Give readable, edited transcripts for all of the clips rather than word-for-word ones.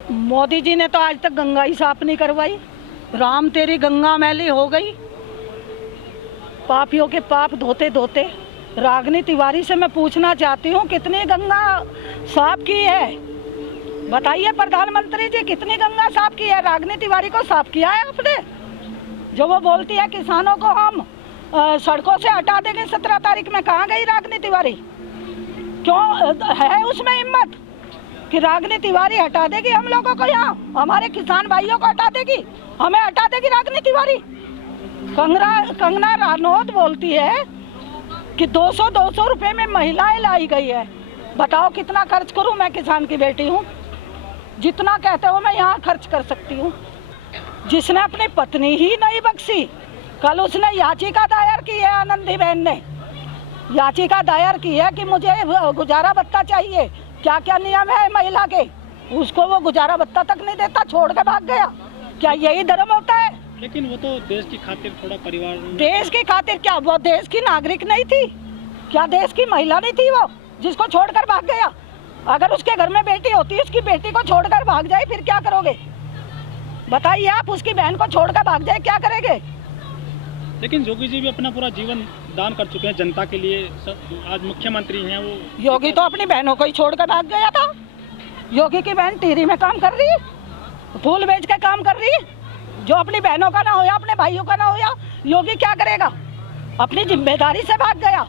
मोदी जी ने तो आज तक गंगा ही साफ नहीं करवाई। राम तेरी गंगा मैली हो गई। पापियों के पाप धोते धोते रागिनी तिवारी से मैं पूछना चाहती हूँ, कितनी गंगा साफ की है? बताइए प्रधानमंत्री जी, कितनी गंगा साफ की है? रागिनी तिवारी को साफ किया है आपने? जो वो बोलती है किसानों को हम सड़कों से हटा देंगे 17 तारीख में, कहाँ गई रागिनी तिवारी? क्यों है उसमें हिम्मत कि रागिनी तिवारी हटा देगी हम लोगों को? यहाँ हमारे किसान भाइयों को हटा देगी, हमें हटा देगी रागिनी तिवारी? कंगना रनौत बोलती है कि 200 रुपए में महिलाएं लाई गई है। बताओ कितना खर्च करूं? मैं किसान की बेटी हूं, जितना कहते हो मैं यहाँ खर्च कर सकती हूँ। जिसने अपनी पत्नी ही नहीं बख्शी, कल उसने याचिका दायर की है, आनंदी बहन ने याचिका दायर की है कि मुझे गुजारा भत्ता चाहिए। क्या क्या नियम है महिला के, उसको वो गुजारा भत्ता तक नहीं देता, छोड़ के भाग गया। क्या यही धर्म होता है? लेकिन वो तो देश की खातिर थोड़ा परिवार, देश की खातिर क्या वो देश की नागरिक नहीं थी? क्या देश की महिला नहीं थी वो, जिसको छोड़कर भाग गया? अगर उसके घर में बेटी होती, उसकी बेटी को छोड़कर भाग जाए, फिर क्या करोगे? बताइए आप, उसकी बहन को छोड़कर भाग जाए क्या करेंगे? लेकिन योगी जी भी अपना पूरा जीवन दान कर चुके हैं जनता के लिए। आज मुख्यमंत्री हैं वो। योगी तो अपनी बहनों को ही छोड़कर भाग गया था। योगी की बहन टिहरी में काम कर रही, फूल बेच के काम कर रही। जो अपनी बहनों का ना होया, अपने भाइयों का ना होया, योगी क्या करेगा? अपनी जिम्मेदारी से भाग गया।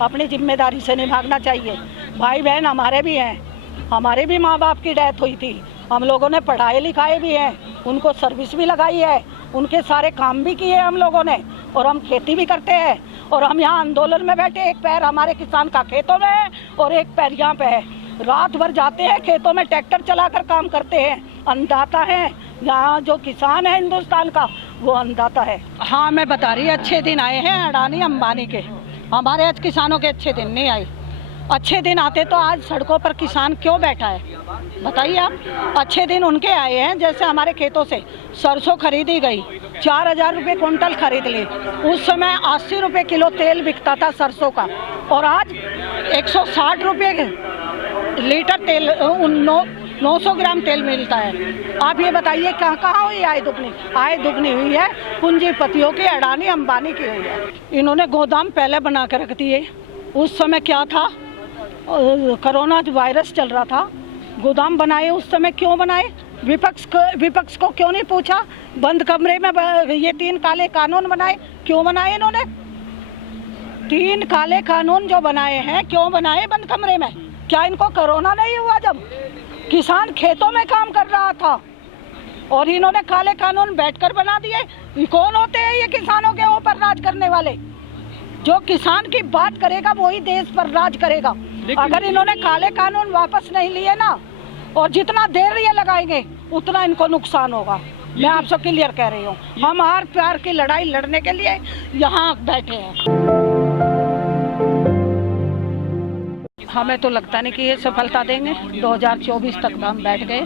अपनी जिम्मेदारी से नहीं भागना चाहिए। भाई बहन हमारे भी हैं, हमारे भी माँ बाप की डेथ हुई थी, हम लोगों ने पढ़ाए लिखाए भी हैं, उनको सर्विस भी लगाई है, उनके सारे काम भी किए हम लोगों ने, और हम खेती भी करते हैं। और हम यहाँ आंदोलन में बैठे, एक पैर हमारे किसान का खेतों में है और एक पैर यहाँ पे है। रात भर जाते हैं खेतों में, ट्रैक्टर चलाकर काम करते हैं, अन्नदाता है। यहाँ जो किसान है हिंदुस्तान का, वो अन्नदाता है। हाँ मैं बता रही, अच्छे दिन आए हैं अडानी अंबानी के, हमारे आज किसानों के अच्छे दिन नहीं आए। अच्छे दिन आते तो आज सड़कों पर किसान क्यों बैठा है? बताइए आप। अच्छे दिन उनके आए हैं, जैसे हमारे खेतों से सरसों खरीदी गई, 4000 रुपये कुंटल खरीद ली। उस समय 80 रुपये किलो तेल बिकता था सरसों का, और आज 160 रुपये लीटर तेल, 900 ग्राम तेल मिलता है। आप ये बताइए कहाँ हुई आय दुगनी? आय दुगनी हुई है पूंजीपतियों की, अडानी अंबानी की हुई है। इन्होंने गोदाम पहले बना कर रख दिए। उस समय क्या था, कोरोना वायरस चल रहा था, गोदाम बनाए उस समय क्यों बनाए? विपक्ष को क्यों नहीं पूछा? बंद कमरे में ये 3 काले कानून बनाए, क्यों बनाए इन्होंने? 3 काले कानून जो बनाए हैं, क्यों बनाए बंद कमरे में? क्या इनको कोरोना नहीं हुआ जब किसान खेतों में काम कर रहा था? और इन्होंने काले कानून बैठकर बना दिए। कौन होते हैं ये किसानों के ऊपर राज करने वाले? जो किसान की बात करेगा वही देश पर राज करेगा। अगर इन्होंने काले कानून वापस नहीं लिए ना, और जितना देर ये लगाएंगे उतना इनको नुकसान होगा। मैं आपसे क्लियर कह रही हूँ। हम हर प्यार की लड़ाई लड़ने के लिए यहाँ बैठे हैं। हमें तो लगता नहीं कि ये सफलता देंगे। 2024 तक हम बैठ गए,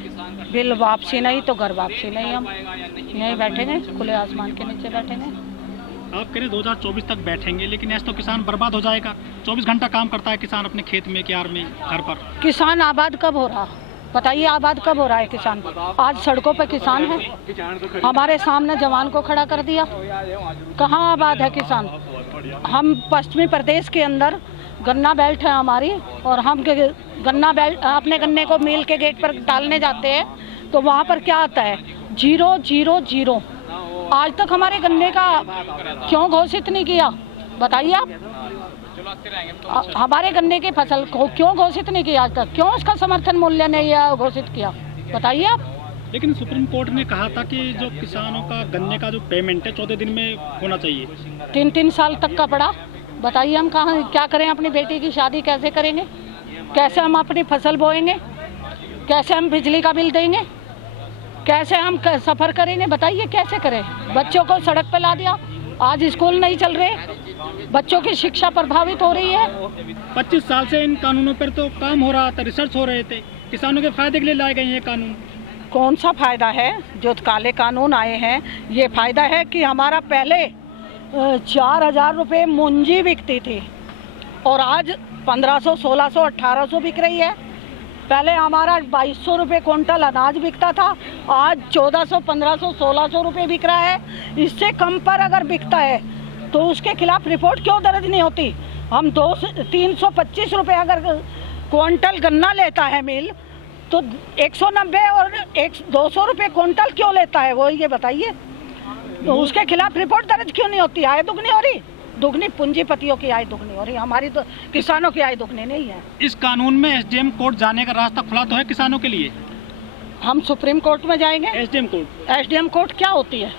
बिल वापसी नहीं तो घर वापसी नहीं। हम यहीं बैठेंगे, खुले आसमान के नीचे बैठेंगे। आप कह रहे 2024 तक बैठेंगे, लेकिन ऐसा तो किसान बर्बाद हो जाएगा। 24 घंटा काम करता है किसान अपने खेत में, क्यार में, घर पर। किसान आबाद कब हो रहा? बताइए, आबाद कब हो रहा है किसान? आज सड़कों पर किसान है, हमारे सामने जवान को खड़ा कर दिया। कहाँ आबाद है किसान? हम पश्चिमी प्रदेश के अंदर गन्ना बेल्ट है हमारी, और हम गन्ना बेल्ट अपने गन्ने को मिल के गेट पर डालने जाते हैं तो वहाँ पर क्या आता है? 000। आज तक हमारे गन्ने का क्यों घोषित नहीं किया? बताइए आप। हमारे गन्ने की फसल को क्यों घोषित नहीं किया आज तक? क्यों उसका समर्थन मूल्य नहीं घोषित किया? बताइए आप। लेकिन सुप्रीम कोर्ट ने कहा था कि जो किसानों का गन्ने का जो पेमेंट है 14 दिन में होना चाहिए। 3 साल तक का पड़ा। बताइए हम कहाँ क्या करें? अपनी बेटी की शादी कैसे करेंगे? कैसे हम अपनी फसल बोएंगे? कैसे हम बिजली का बिल देंगे? कैसे हम सफ़र करेंगे? बताइए कैसे करें? बच्चों को सड़क पे ला दिया, आज स्कूल नहीं चल रहे, बच्चों की शिक्षा प्रभावित हो रही है। 25 साल से इन कानूनों पर तो काम हो रहा था, रिसर्च हो रहे थे, किसानों के फायदे के लिए लाए गए ये कानून। कौन सा फायदा है? जो काले कानून आए हैं, ये फायदा है कि हमारा पहले 4000 रुपये मुंजी बिकती थी और आज 1500, 1600, 1800 बिक रही है। पहले हमारा 2200 रुपये क्विंटल अनाज बिकता था, आज 1400, 1500, 1600 रुपये बिक रहा है। इससे कम पर अगर बिकता है तो उसके खिलाफ रिपोर्ट क्यों दर्ज नहीं होती? हम 325 रुपये अगर क्विंटल गन्ना लेता है मिल, तो 190 और 200 रुपये क्विंटल क्यों लेता है वो ये बताइए। तो उसके खिलाफ रिपोर्ट दर्ज क्यों नहीं होती? आय दुगनी हो रही, दुगनी पूंजीपतियों की आय दुगनी हो रही, हमारी तो किसानों की आय दुगनी नहीं है। इस कानून में एसडीएम कोर्ट जाने का रास्ता खुला तो है किसानों के लिए? हम सुप्रीम कोर्ट में जाएंगे। SDM court? एसडीएम कोर्ट क्या होती है?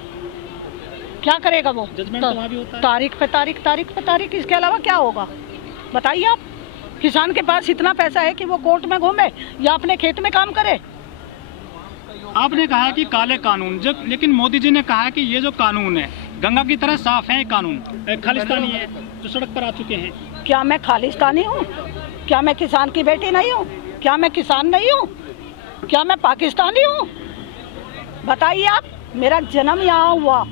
क्या करेगा वो? जजमेंट तो वहाँ भी होता है। तारीख पे तारीख, तारीख पे तारीख, इसके अलावा क्या होगा बताइए आप? किसान के पास इतना पैसा है कि वो कोर्ट में घूमे या अपने खेत में काम करे? आपने कहा कि काले कानून, जब लेकिन मोदी जी ने कहा कि ये जो कानून है गंगा की तरह साफ है, कानून खालिस्तानी है जो सड़क पर आ चुके हैं। क्या मैं खालिस्तानी हूँ? क्या मैं किसान की बेटी नहीं हूँ? क्या मैं किसान नहीं हूँ? क्या मैं पाकिस्तानी हूँ? बताइए आप। मेरा जन्म यहाँ हुआ,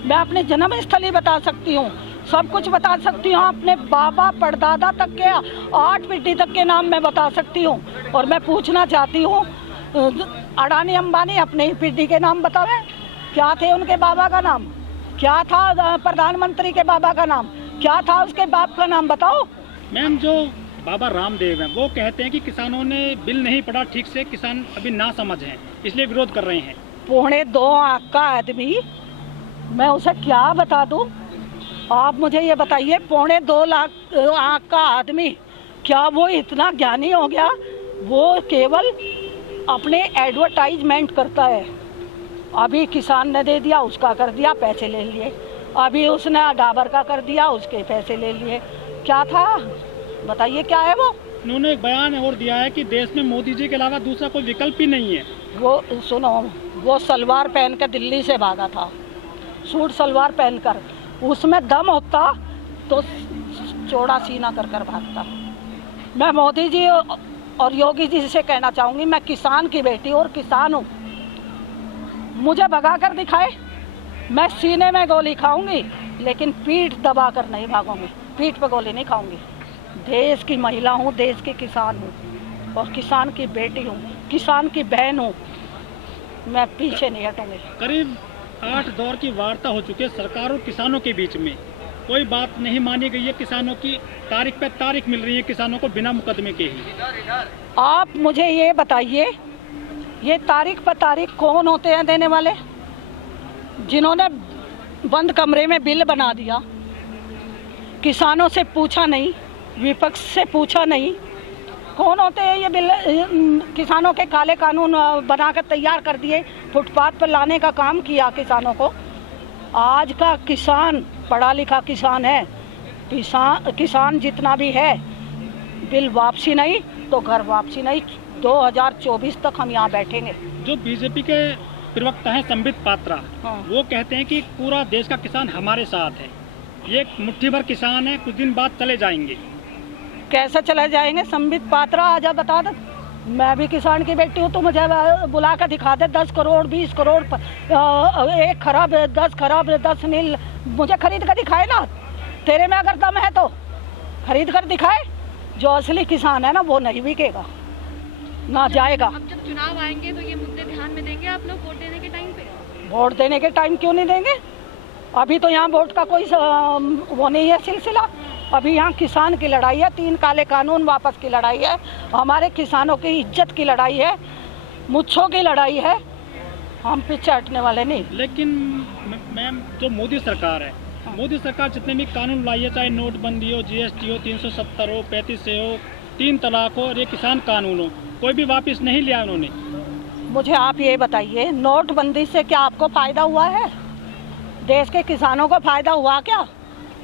मैं अपने जन्म स्थली बता सकती हूँ, सब कुछ बता सकती हूँ, अपने बाबा परदादा तक के 8 पीढ़ी तक के नाम मैं बता सकती हूँ। और मैं पूछना चाहती हूँ, अडानी अंबानी अपने ही पीढ़ी के नाम बतावे, क्या थे उनके बाबा का नाम? क्या था प्रधानमंत्री के बाबा का नाम? क्या था उसके बाप का नाम? बताओ। मैम, जो बाबा रामदेव हैं वो कहते हैं कि किसानों ने बिल नहीं पढ़ा ठीक से, किसान अभी ना समझ हैं इसलिए विरोध कर रहे हैं। 2.25 आँख का आदमी, मैं उसे क्या बता दूं? आप मुझे ये बताइए, 2.25 आँख का आदमी क्या वो इतना ज्ञानी हो गया? वो केवल अपने एडवर्टाइजमेंट करता है। अभी किसान ने दे दिया, उसका कर दिया, पैसे ले लिए। अभी उसने डाबर का कर दिया, उसके पैसे ले लिए। क्या था बताइए, क्या है वो? उन्होंने एक बयान और दिया है कि देश में मोदी जी के अलावा दूसरा कोई विकल्प ही नहीं है। वो सुनो, वो सलवार पहन कर दिल्ली से भागा था, सूट सलवार पहनकर। उसमें दम होता तो चौड़ा सीना कर कर भागता। मैं मोदी जी और योगी जी से कहना चाहूँगी, मैं किसान की बेटी और किसान हूँ। मुझे भगा कर दिखाए, मैं सीने में गोली खाऊंगी लेकिन पीठ दबा कर नहीं भागूंगी, पीठ पे गोली नहीं खाऊंगी। देश की महिला हूँ, देश की किसान हूँ और किसान की बेटी हूँ, किसान की बहन हूँ, मैं पीछे नहीं हटूंगी। करीब 8 दौर की वार्ता हो चुकी है सरकार और किसानों के बीच में, कोई बात नहीं मानी गई है। किसानों की तारीख पे तारीख मिल रही है किसानों को बिना मुकदमे के ही। आप मुझे ये बताइए, ये तारीख पर तारीख कौन होते हैं देने वाले? जिन्होंने बंद कमरे में बिल बना दिया, किसानों से पूछा नहीं, विपक्ष से पूछा नहीं, कौन होते हैं ये बिल? किसानों के काले कानून बनाकर तैयार कर दिए, फुटपाथ पर लाने का काम किया किसानों को। आज का किसान पढ़ा लिखा किसान है, किसान जितना भी है, बिल वापसी नहीं तो घर वापसी नहीं। 2024 तक हम यहाँ बैठेंगे। जो बीजेपी के प्रवक्ता हैं संबित पात्रा, वो कहते हैं कि पूरा देश का किसान हमारे साथ है, ये मुट्ठी भर किसान है, कुछ दिन बाद चले जाएंगे। कैसे चले जाएंगे? संबित पात्रा आजा बता दे। मैं भी किसान की बेटी हूँ, तो मुझे बुला कर दिखा दे। 10 करोड़ 20 करोड़, 1 खरब 10 खरब 10 नील, मुझे खरीद कर दिखाए ना। तेरे में अगर दम है तो खरीद कर दिखाए। जो असली किसान है ना, वो नहीं बिकेगा ना जाएगा। अब जब चुनाव आएंगे तो ये मुद्दे ध्यान में देंगे आप लोग वोट देने के टाइम पे? वोट देने के टाइम क्यों नहीं देंगे? अभी तो यहाँ वोट का कोई वो नहीं है सिलसिला। अभी यहाँ किसान की लड़ाई है, 3 काले कानून वापस की लड़ाई है, हमारे किसानों की इज्जत की लड़ाई है, मुच्छों की लड़ाई है। हम पीछे हटने वाले नहीं। लेकिन मैम, जो मोदी सरकार है, मोदी सरकार जितने भी कानून लाई है, चाहे नोटबंदी हो, जीएसटी हो, 370 हो, 35 हो, 3 तलाक हो और ये किसान कानून हो, कोई भी वापस नहीं लिया उन्होंने। मुझे आप ये बताइए, नोटबंदी से क्या आपको फायदा हुआ है? देश के किसानों को फायदा हुआ क्या?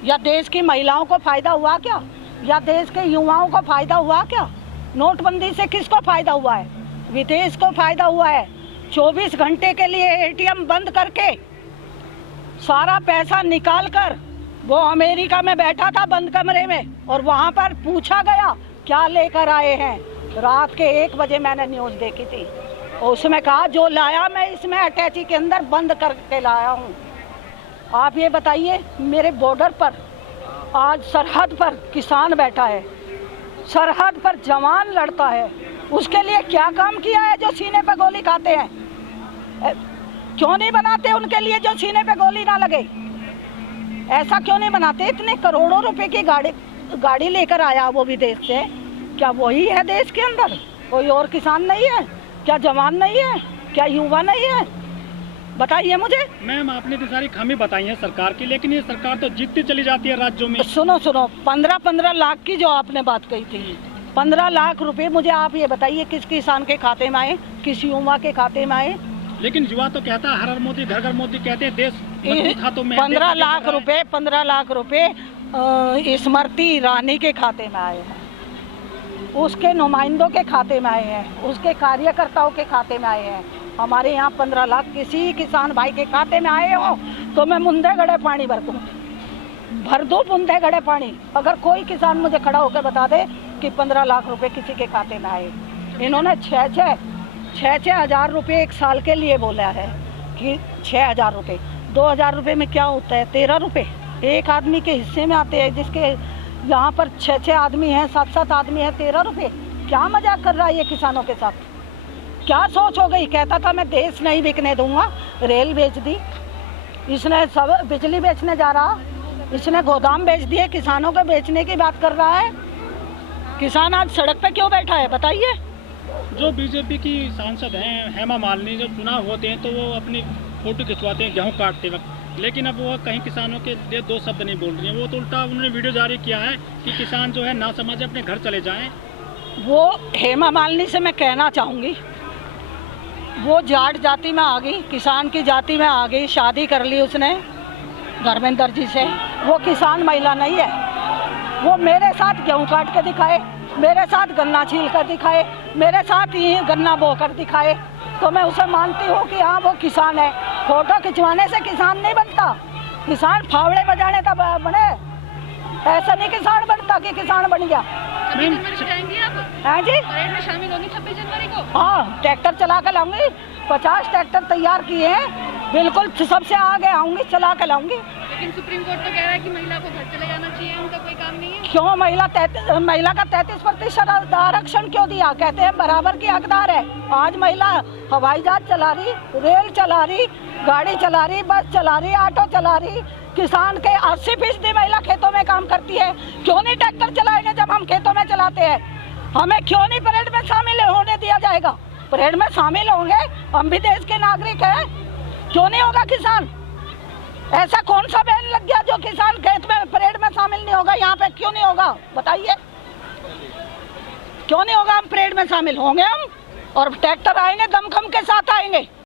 या देश की महिलाओं को फायदा हुआ क्या? या देश के युवाओं को फायदा हुआ क्या? नोटबंदी से किसको फायदा हुआ है? विदेश को फायदा हुआ है। 24 घंटे के लिए एटीएम बंद करके सारा पैसा निकाल कर वो अमेरिका में बैठा था बंद कमरे में, और वहाँ पर पूछा गया क्या लेकर आए हैं। रात के 1 बजे मैंने न्यूज़ देखी थी, और उसमें कहा जो लाया मैं इसमें अटैची के अंदर बंद करके लाया हूँ। आप ये बताइए, मेरे बॉर्डर पर आज सरहद पर किसान बैठा है, सरहद पर जवान लड़ता है, उसके लिए क्या काम किया है जो सीने पे गोली खाते हैं? क्यों नहीं बनाते उनके लिए जो सीने पे गोली ना लगे? ऐसा क्यों नहीं बनाते? इतने करोड़ों रुपए की गाड़ी लेकर आया वो विदेश से, क्या वही है देश के अंदर? कोई और किसान नहीं है क्या? जवान नहीं है क्या? युवा नहीं है? बताइए मुझे। मैम आपने तो सारी खामी बताई है सरकार की, लेकिन ये सरकार तो जीतती चली जाती है राज्यों में। सुनो 15 लाख की जो आपने बात कही थी, 15 लाख रुपए मुझे आप ये बताइए किस किसान के खाते में आए, किस युवा के खाते में आए? लेकिन युवा तो कहता है हर हर मोदी घर घर मोदी, कहते हैं देश मजबूत हाथों में। 15 लाख रुपए स्मृति ईरानी के खाते में आए हैं, उसके नुमाइंदों के खाते में आए हैं, उसके कार्यकर्ताओं के खाते में आए हैं। हमारे यहाँ 15 लाख किसी किसान भाई के खाते में आए हो तो मैं मुंदे गड़े पानी भर दूँ मुंदे गड़े पानी। अगर कोई किसान मुझे खड़ा होकर बता दे कि 15 लाख रुपए किसी के खाते में आए। इन्होंने 6 हजार रुपये एक साल के लिए बोला है कि 6 हजार रुपये। 2,000 रुपये में क्या होता है? 13 रुपये एक आदमी के हिस्से में आते हैं, जिसके यहाँ पर 6 आदमी हैं, 7 आदमी हैं, 13 रुपये। क्या मजाक कर रहा है ये किसानों के साथ? क्या सोच हो गई? कहता था मैं देश नहीं बिकने दूंगा, रेल बेच दी इसने, सब बिजली बेचने जा रहा, इसने गोदाम बेच दिए, किसानों को बेचने की बात कर रहा है। किसान आज सड़क पे क्यों बैठा है बताइए? जो बीजेपी की सांसद हैं हेमा मालिनी, जो चुनाव होते हैं तो वो अपनी फोटो खिंचवाते हैं गेहूं काटते वक्त, लेकिन अब वो कहीं किसानों के लिए 2 शब्द नहीं बोल रही हैं। वो तो उल्टा उन्होंने वीडियो जारी किया है कि किसान जो है ना समझे अपने घर चले जाएं। वो हेमा मालिनी से मैं कहना चाहूँगी, वो जाट जाति में आ गई, किसान की जाति में आ गई, शादी कर ली उसने धर्मेंद्र जी से। वो किसान महिला नहीं है। वो मेरे साथ गेहूँ काट के दिखाए, मेरे साथ गन्ना छील कर दिखाए, मेरे साथ ही गन्ना बो कर दिखाए, तो मैं उसे मानती हूँ कि हाँ वो किसान है। फोटो खिंचवाने से किसान नहीं बनता, किसान फावड़े बजाने तब बने, ऐसा नहीं किसान बनता कि किसान बन गया। 26 जनवरी को जाएंगी आप? हाँ जी, परेड में शामिल होंगी 26 जनवरी को? हाँ, ट्रैक्टर चला कर लाऊंगी, 50 ट्रैक्टर तैयार किए हैं, बिल्कुल सबसे आगे आऊंगी, चला कर लाऊंगी। लेकिन सुप्रीम कोर्ट तो कह रहा है कि महिला को घर चले जाना चाहिए, उनका कोई काम नहीं है। क्यों? महिला का 33% आरक्षण क्यों दिया? कहते हैं बराबर की हकदार है। आज महिला हवाई जहाज चला रही, रेल चला रही, गाड़ी चला रही, बस चला रही, ऑटो चला रही। किसान के 80% महिला खेतों में काम करती है। क्यों नहीं ट्रैक्टर चलाएंगे जब हम खेतों में चलाते हैं? हमें क्यों नहीं परेड में शामिल होने दिया जाएगा? परेड में शामिल होंगे, हम भी देश के नागरिक हैं। क्यों नहीं होगा किसान? ऐसा कौन सा बैन लग गया जो किसान खेत में परेड में शामिल नहीं होगा? यहाँ पे क्यों नहीं होगा बताइए? क्यों नहीं होगा? हम परेड में शामिल होंगे हम, और ट्रैक्टर आएंगे दमखम के साथ आएंगे।